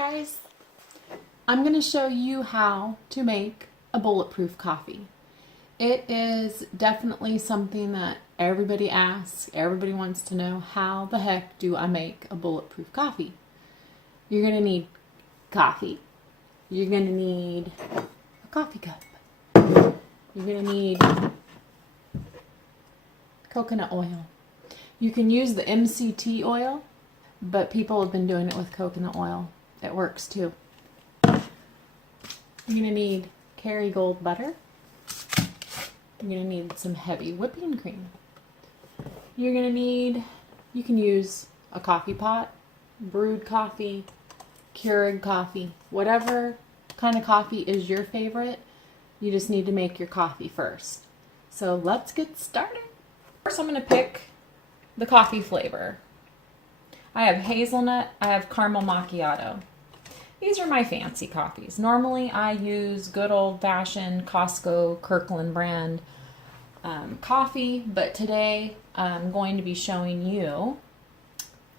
guys, I'm going to show you how to make a bulletproof coffee. It is definitely something that everybody asks, everybody wants to know, how the heck do I make a bulletproof coffee? You're going to need coffee. You're going to need a coffee cup. You're going to need coconut oil. You can use the MCT oil, but people have been doing it with coconut oil. It works too. You're going to need Kerry Gold butter. You're going to need some heavy whipping cream. You're going to need, you can use a coffee pot, brewed coffee, Keurig coffee, whatever kind of coffee is your favorite. You just need to make your coffee first. So let's get started. First I'm going to pick the coffee flavor. I have hazelnut, I have caramel macchiato. These are my fancy coffees. Normally I use good old-fashioned Costco Kirkland brand coffee, but today I'm going to be showing you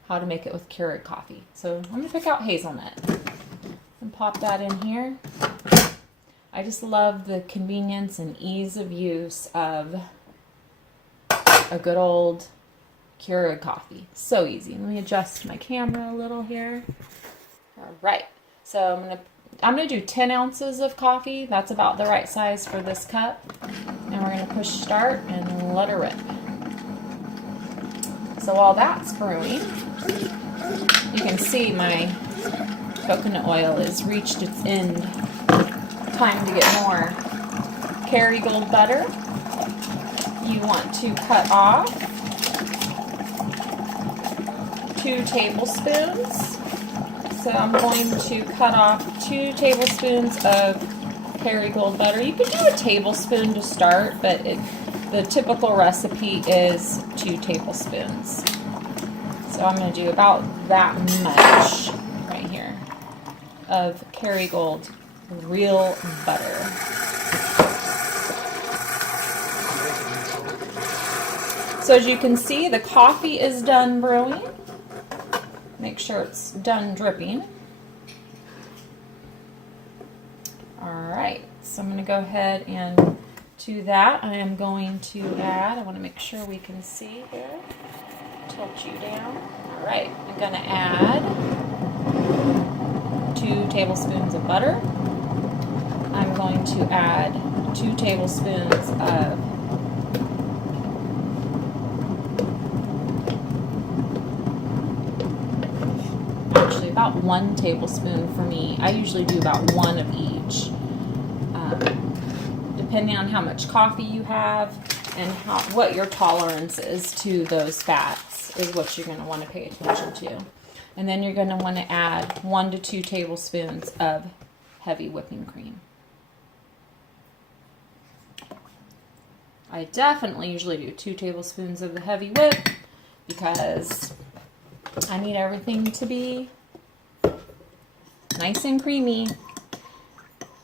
how to make it with Keurig coffee. So I'm going to pick out hazelnut and pop that in here. I just love the convenience and ease of use of a good old Keurig coffee. So easy. Let me adjust my camera a little here. All right. So I'm gonna do 10 ounces of coffee. That's about the right size for this cup. And we're gonna push start and let her rip. So while that's brewing, you can see my coconut oil has reached its end. Time to get more Kerry Gold butter. You want to cut off 2 tablespoons. So I'm going to cut off 2 tablespoons of Kerry Gold butter. You can do a tablespoon to start, but the typical recipe is 2 tablespoons. So I'm going to do about that much right here of Kerry Gold real butter. So as you can see, the coffee is done brewing. Make sure it's done dripping. Alright, so I'm going to go ahead and to that I am going to add, I want to make sure we can see here, tilt you down. Alright, I'm going to add 2 tablespoons of butter. I'm going to add 2 tablespoons of about 1 tablespoon for me. I usually do about 1 of each. Depending on how much coffee you have and what your tolerance is to those fats is what you're going to want to pay attention to. And then you're going to want to add 1 to 2 tablespoons of heavy whipping cream. I definitely usually do 2 tablespoons of the heavy whip because I need everything to be nice and creamy.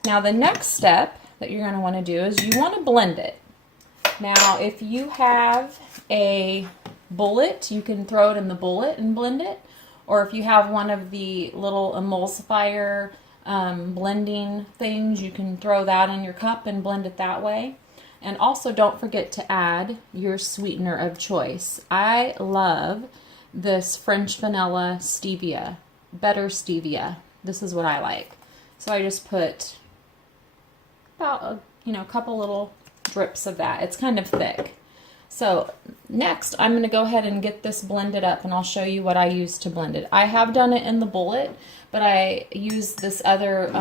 Now the next step that you're going to want to do is you want to blend it. Now if you have a bullet, you can throw it in the bullet and blend it. Or if you have one of the little emulsifier blending things, you can throw that in your cup and blend it that way. And also don't forget to add your sweetener of choice. I love this French vanilla stevia, better stevia. This is what I like. So I just put about a couple little drips of that. It's kind of thick. So next I'm going to go ahead and get this blended up and I'll show you what I use to blend it. I have done it in the bullet, but I use this other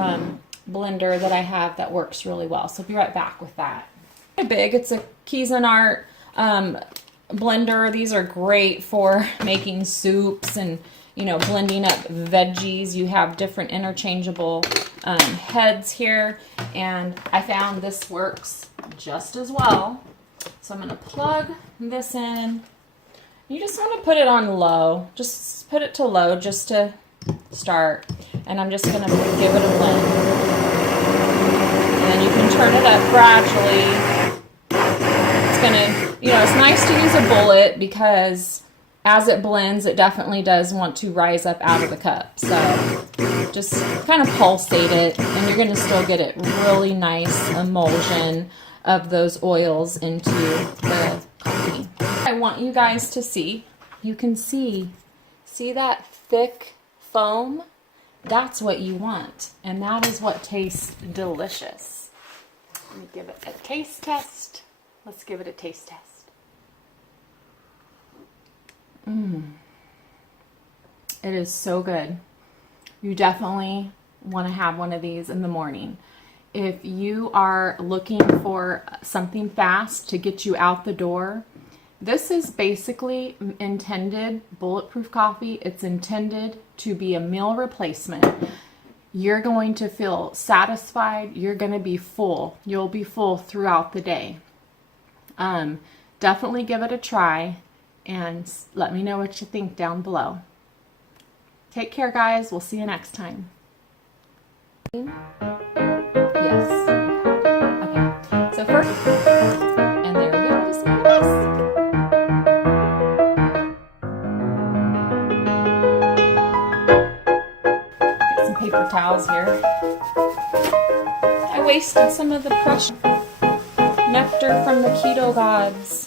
blender that I have that works really well. So I'll be right back with that. Big. It's a Cuisinart blender. These are great for making soups and blending up veggies. You have different interchangeable heads here, and I found this works just as well. So I'm going to plug this in. You just want to put it on low. Just put it to low just to start, and I'm just going to give it a blend. And then you can turn it up gradually. It's going to, it's nice to use a bullet because as it blends, it definitely does want to rise up out of the cup. So just kind of pulsate it, and you're going to still get it really nice emulsion of those oils into the coffee. I want you guys to see, you can see that thick foam? That's what you want, and that is what tastes delicious. Let me give it a taste test. Let's give it a taste test. It is so good. You definitely want to have one of these in the morning. If you are looking for something fast to get you out the door, this is basically intended, bulletproof coffee. It's intended to be a meal replacement. You're going to feel satisfied. You're going to be full. You'll be full throughout the day. Definitely give it a try and let me know what you think down below. Take care, guys. We'll see you next time. Yes. Okay. So first, and there we go. Just like this. Get some paper towels here. I wasted some of the precious nectar from the keto gods.